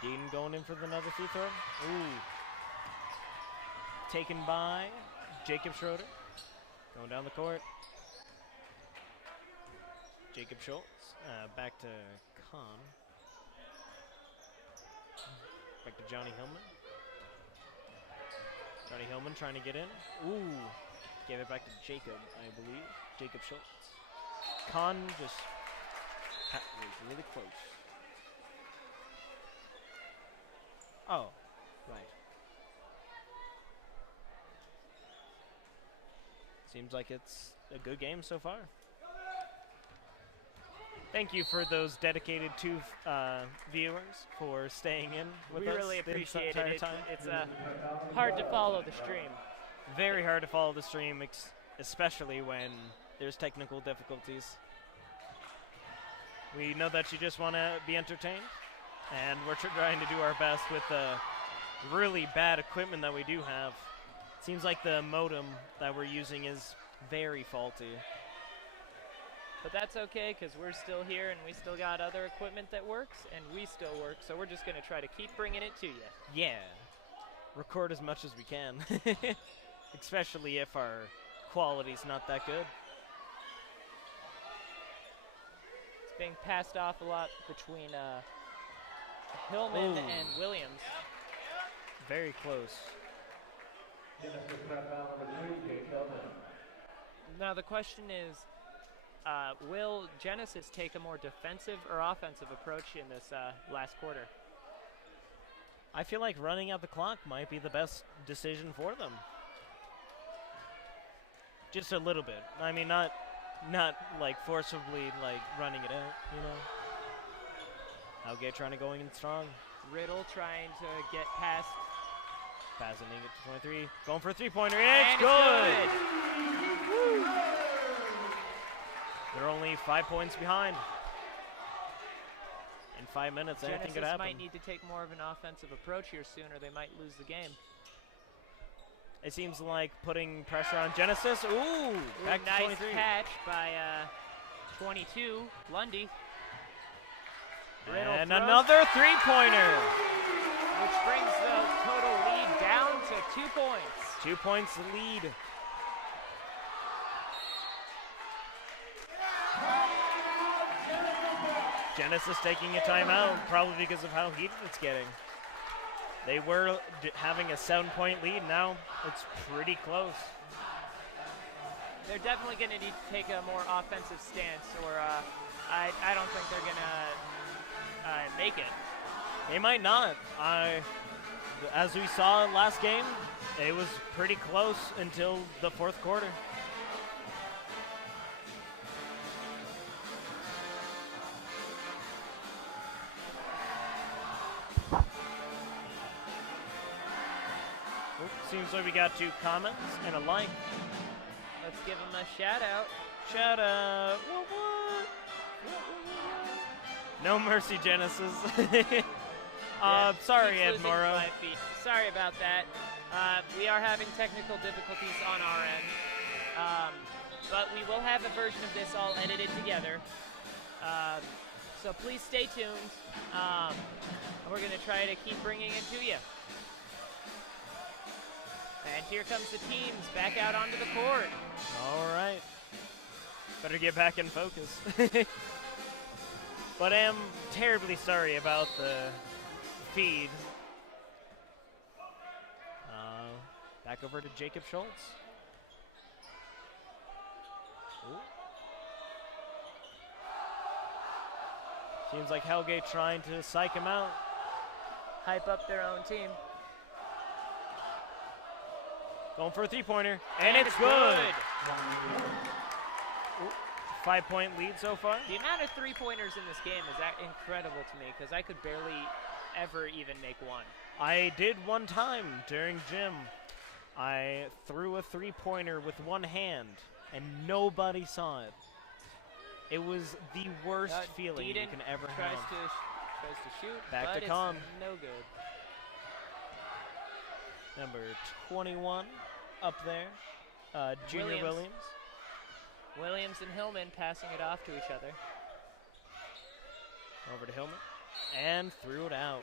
Deaton going in for another free throw. Ooh. Taken by Jacob Schroeder. Going down the court. Jacob Schultz. Back to Khan. Back to Johnny Hillman. Johnny Hillman trying to get in. Ooh. Gave it back to Jacob, I believe. Jacob Schultz. Khan just was really close. Oh, right. Seems like it's a good game so far. Thank you for those dedicated two viewers for staying in with us. We really appreciate it. Time. It's hard to follow the stream. Very hard to follow the stream, especially when there's technical difficulties. We know that you just want to be entertained, and we're trying to do our best with the really bad equipment that we do have. Seems like the modem that we're using is very faulty. But that's okay, because we're still here, and we still got other equipment that works, and we still work, so we're just going to try to keep bringing it to you. Yeah. Record as much as we can, especially if our quality's not that good. It's being passed off a lot between Hillman and Williams. Very close. Now the question is, will Genesis take a more defensive or offensive approach in this last quarter? I feel like running out the clock might be the best decision for them. Just a little bit. I mean, not like forcibly like running it out, you know. Hellgate trying to go in strong. Riddle trying to get past. Passing it to 23. Going for a three-pointer. It's good! Woo. They're only 5 points behind. In 5 minutes, anything could Genesis happen. might need to take more of an offensive approach here soon, or they might lose the game. It seems like putting pressure on Genesis. Ooh, back to nice 23. catch by 22, Lundy. And another three-pointer. Which brings the total lead down to 2 points. 2 points lead. Genesis taking a timeout, probably because of how heated it's getting. They were having a 7-point lead. Now it's pretty close. They're definitely going to need to take a more offensive stance, or I don't think they're going to make it. They might not. As we saw last game, it was pretty close until the fourth quarter. Seems like we got 2 comments and a like. Let's give them a shout out. Shout out. What? No mercy, Genesis. Sorry, Ed Morrow. Sorry about that. We are having technical difficulties on our end. But we will have a version of this all edited together. So please stay tuned. We're going to try to keep bringing it to you. And here comes the teams back out onto the court. All right. Better get back in focus. But I am terribly sorry about the feed. Back over to Jacob Schultz. Ooh. Seems like Hellgate trying to psych him out. Hype up their own team. Going for a three-pointer, and it's good. 5-point lead so far. The amount of three-pointers in this game is incredible to me, because I could barely ever even make one. I did one time during gym. I threw a three-pointer with one hand, and nobody saw it. It was the worst feeling you can ever have. Tries to shoot, back but to Con. it's no good. Number 21 up there, Junior Williams. Williams and Hillman passing it off to each other. Over to Hillman, and threw it out.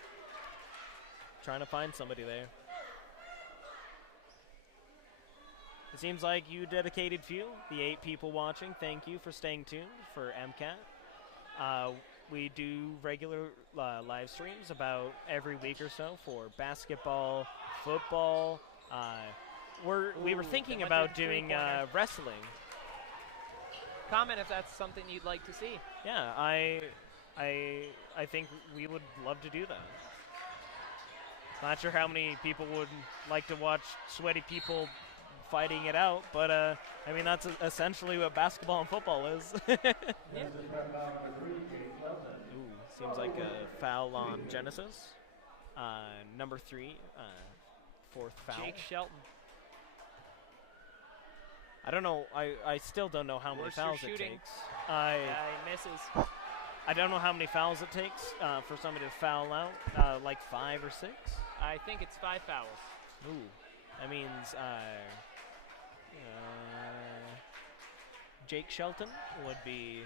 Trying to find somebody there. It seems like you dedicated few, the 8 people watching. Thank you for staying tuned for MCAT. We do regular live streams about every week or so for basketball, football. We were thinking about doing wrestling. Comment if that's something you'd like to see. Yeah, I think we would love to do that. Not sure how many people would like to watch sweaty people fighting it out, but I mean, that's essentially what basketball and football is. Yeah. Ooh, seems like a foul on Genesis. Number 3, 4th foul. Jake Shelton. I don't know. I still don't know how many fouls it takes. He misses. I don't know how many fouls it takes for somebody to foul out. Like 5 or 6? I think it's 5 fouls. Ooh, that means Jake Shelton would be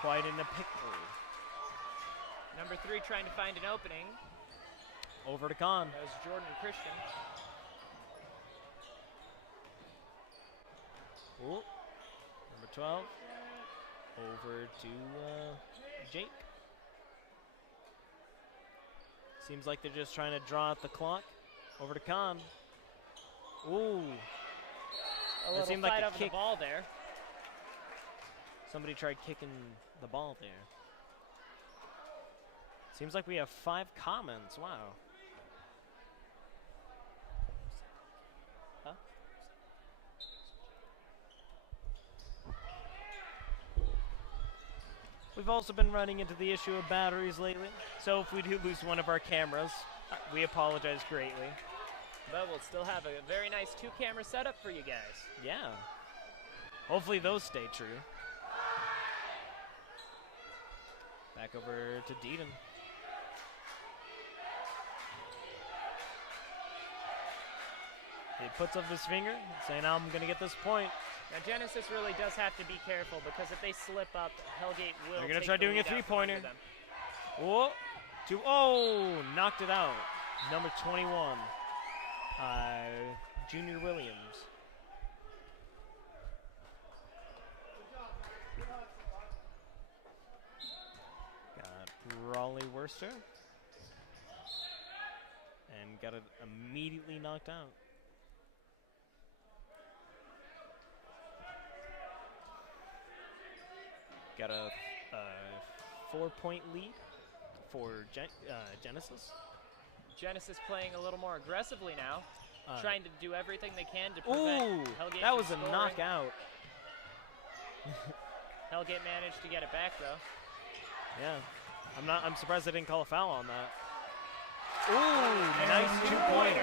quite in a pickle. Number 3 trying to find an opening. Over to Con. That was Jordan Christian. Ooh. Number 12. Over to Jake. Seems like they're just trying to draw out the clock. Over to Con. Ooh. A little seemed fight like a over kick. the ball there. Somebody tried kicking the ball there. Seems like we have 5 comments. Wow. Huh? We've also been running into the issue of batteries lately, so if we do lose one of our cameras, we apologize greatly. But we'll still have a very nice 2-camera setup for you guys. Yeah. Hopefully those stay true. Back over to Deedon. He puts up his finger, saying, I'm going to get this point. Now, Genesis really does have to be careful because if they slip up, Hellgate will. They're going to try doing a lead out from three-pointer. under them. Whoa. Knocked it out. Number 21, Junior Williams. Got Raleigh Worcester. And got it immediately knocked out. Got a 4-point lead for Genesis. Genesis playing a little more aggressively now, trying to do everything they can to prevent Hellgate that was from a scoring. knockout. Hellgate managed to get it back though. Yeah, I'm surprised they didn't call a foul on that. Ooh, nice 2 points.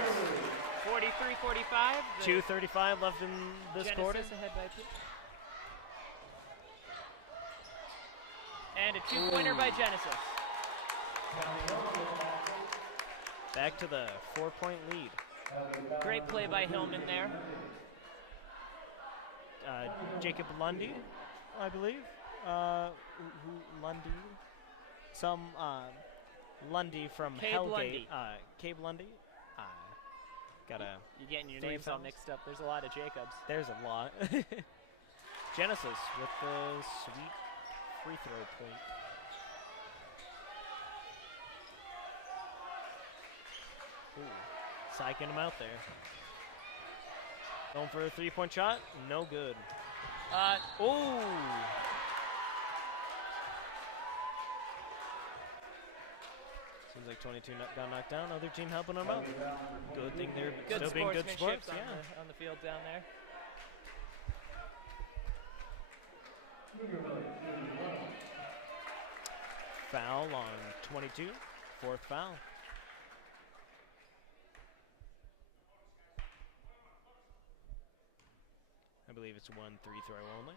43-45. 2:35 left in this Genesis quarter. ahead by 2. And a 2-pointer by Genesis. Back to the 4-point lead. Great play by Hillman there. Jacob Lundy, I believe. Lundy? Some Lundy from Cabe Hellgate. Lundy. Cabe Lundy. Got a. You're getting your 3 names all fouls. mixed up. There's a lot of Jacobs. There's a lot. Genesis with the sweet free throw point. Ooh, psyching him out there. Going for a 3-point shot. No good. Ooh. Seems like 22 got knocked down. Other team helping them out. Good thing they're Good still being good sportsmanship sports. on the field down there. Foul on 22. 4th foul. I believe it's 1 3 throw only.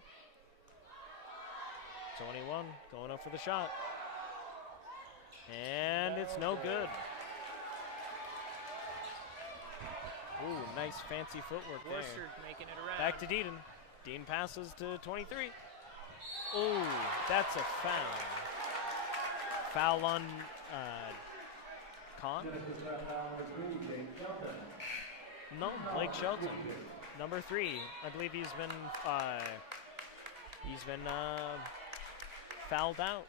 21 going up for the shot. And it's no good. Ooh, nice fancy footwork Worcester there. making it around. Back to Deaton. Deaton passes to 23. Ooh, that's a foul. Foul on Kahn? No, Blake Shelton. Number 3. I believe he's been fouled out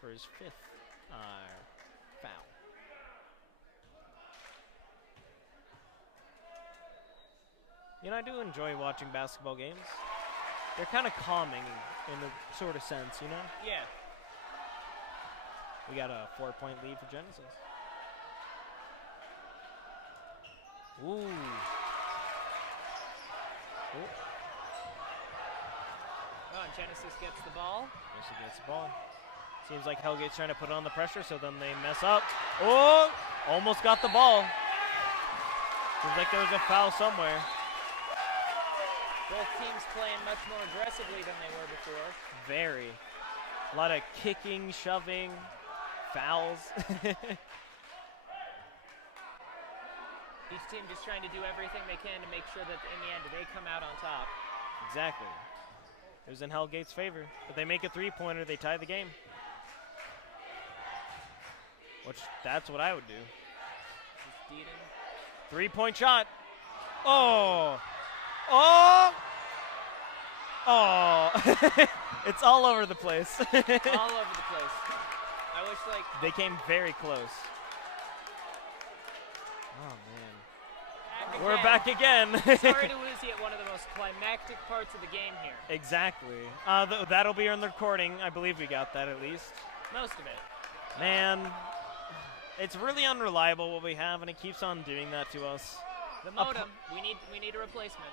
for his 5th foul. You know, I do enjoy watching basketball games. They're kind of calming in a sort of sense, you know? Yeah. We got a 4-point lead for Genesis. Ooh. Oh, and Genesis gets the ball. Genesis gets the ball. Seems like Hellgate's trying to put on the pressure, so then they mess up. Oh! Almost got the ball. Seems like there was a foul somewhere. Both teams playing much more aggressively than they were before. Very. A lot of kicking, shoving, fouls. Each team just trying to do everything they can to make sure that in the end they come out on top. Exactly. It was in Hellgate's favor. But they make a 3-pointer, they tie the game. Which, that's what I would do. Just Deaton. 3-point shot. Oh! Oh! Oh! It's all over the place. All over the place. I wish, like... They came very close. Oh, man. We're back again. Sorry to lose you at one of the most climactic parts of the game here. Exactly. That'll be on the recording. I believe we got that at least. Most of it. Man, it's really unreliable what we have, and it keeps on doing that to us. The modem, we need a replacement,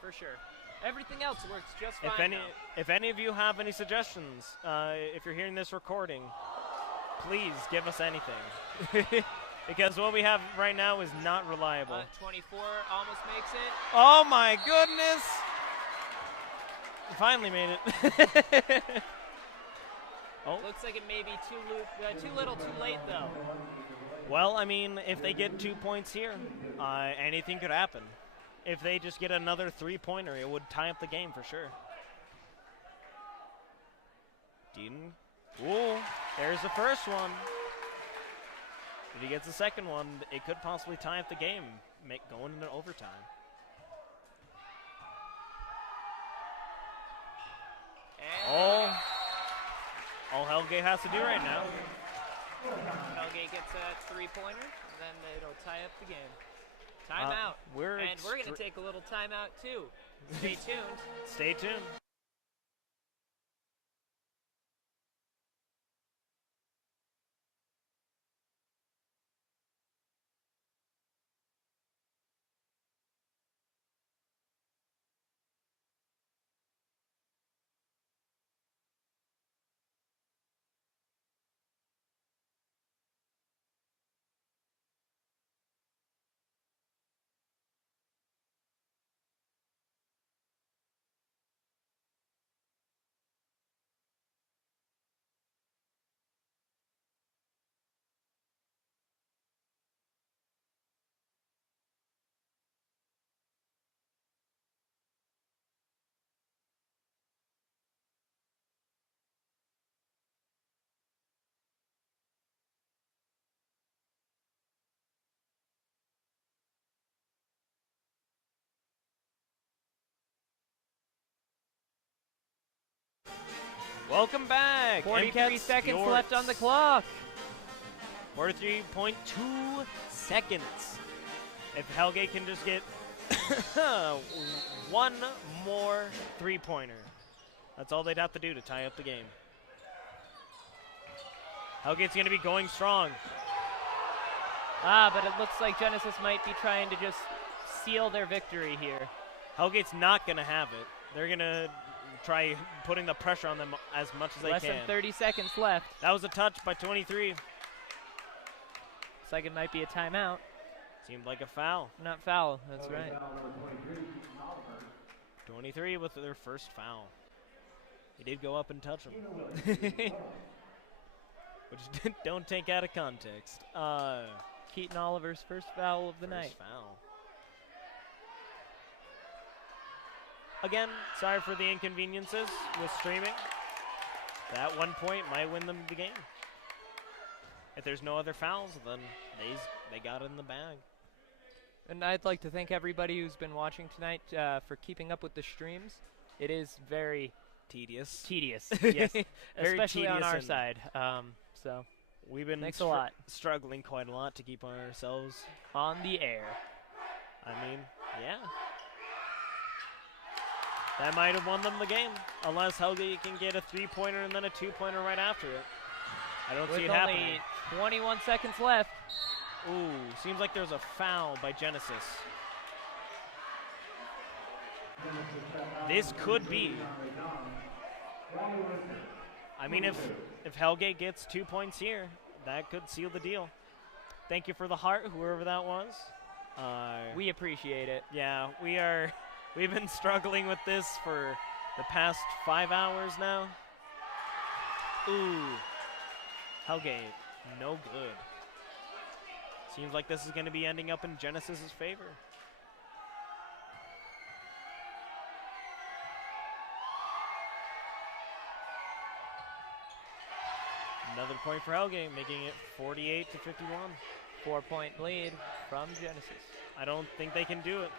for sure. Everything else works just fine now. If any of you have any suggestions, if you're hearing this recording, please give us anything. Because what we have right now is not reliable. 24 almost makes it. Oh my goodness! Finally made it. Oh. Looks like it may be too little too late though. Well, I mean, if they get 2 points here, anything could happen. If they just get another 3-pointer, it would tie up the game for sure. Deaton. Ooh, there's the first one. If he gets the second one, it could possibly tie up the game, going into overtime. And all Hellgate has to do right now. Hellgate gets a 3-pointer, and then it'll tie up the game. Timeout. We're going to take a little timeout, too. Stay tuned. Stay tuned. Welcome back. 43 seconds left on the clock. 43.2 seconds. If Hellgate can just get one more 3-pointer, that's all they'd have to do to tie up the game. Hellgate's going to be going strong. But it looks like Genesis might be trying to just seal their victory here. Hellgate's not going to have it. They're going to try putting the pressure on them as much as they can. Less than 30 seconds left. That was a touch by 23. Looks like it might be a timeout. Seemed like a foul. Not foul, that's right. 23 with their first foul. He did go up and touch him. Which don't take out of context. Keaton Oliver's first foul of the night. Foul. Again, sorry for the inconveniences with streaming. That 1 point might win them the game. If there's no other fouls, then they got it in the bag. And I'd like to thank everybody who's been watching tonight for keeping up with the streams. It is very tedious. Yes, very especially tedious on our side. So we've been thanks a lot. Struggling quite a lot to keep ourselves on the air. I mean, yeah. That might have won them the game, unless Hellgate can get a 3-pointer and then a 2-pointer right after it. I don't see it happening. With only 21 seconds left. Ooh, seems like there's a foul by Genesis. This could be. I mean, if Hellgate gets 2 points here, that could seal the deal. Thank you for the heart, whoever that was. We appreciate it. Yeah, we've been struggling with this for the past 5 hours now. Ooh, Hellgate, no good. Seems like this is going to be ending up in Genesis's favor. Another point for Hellgate, making it 48 to 51. 4-point lead from Genesis. I don't think they can do it.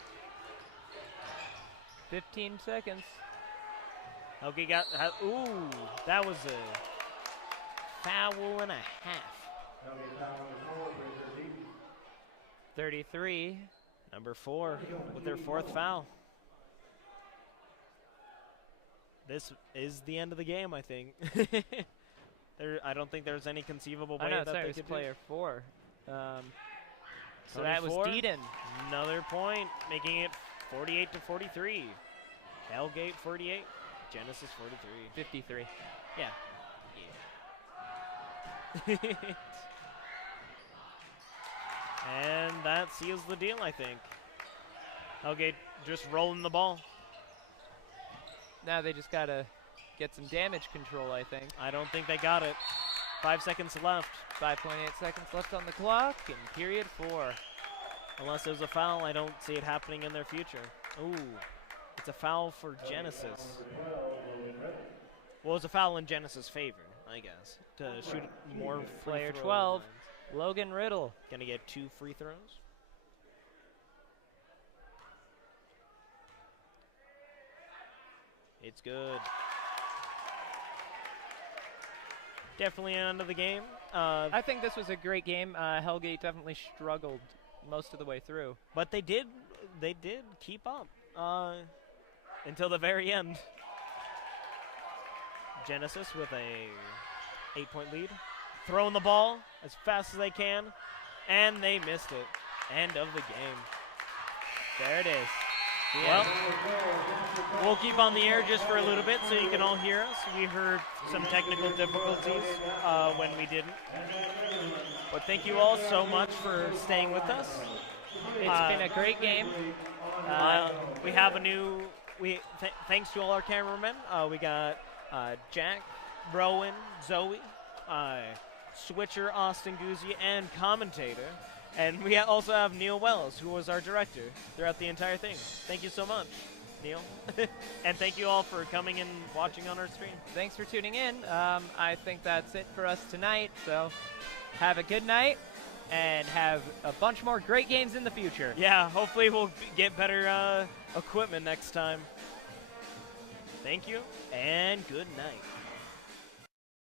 15 seconds. Hellgate ooh, that was a foul and a half. 33. Number 4 with their 4th foul. This is the end of the game, I think. I don't think there's any conceivable way that they could player 4. So that was Deaton. Another point, making it 48 to 43. Hellgate 48, Genesis 43. 53. Yeah. And that seals the deal, I think. Hellgate just rolling the ball. Now they just got to get some damage control, I think. I don't think they got it. 5 seconds left. 5.8 seconds left on the clock in period 4. Unless there's a foul, I don't see it happening in their future. Ooh, it's a foul for Genesis. Well, it's a foul in Genesis' favor, I guess, to shoot more free Player throw 12, lines. Logan Riddle. Gonna get 2 free throws. It's good. Definitely an end of the game. I think this was a great game. Hellgate definitely struggled most of the way through. But they did keep up until the very end. Genesis with a 8-point lead. Throwing the ball as fast as they can, and they missed it. End of the game. There it is. Well, we'll keep on the air just for a little bit so you can all hear us. We heard some technical difficulties when we didn't. But thank you all so much for staying with us. It's been a great game. We have a new, thanks to all our cameramen, we got Jack, Rowan, Zoe, Switcher, Austin Guzzi, and commentator. And we also have Neil Wells, who was our director throughout the entire thing. Thank you so much, Neil. And thank you all for coming and watching on our stream. Thanks for tuning in. I think that's it for us tonight. So have a good night and have a bunch more great games in the future. Yeah, hopefully we'll get better equipment next time. Thank you, and good night.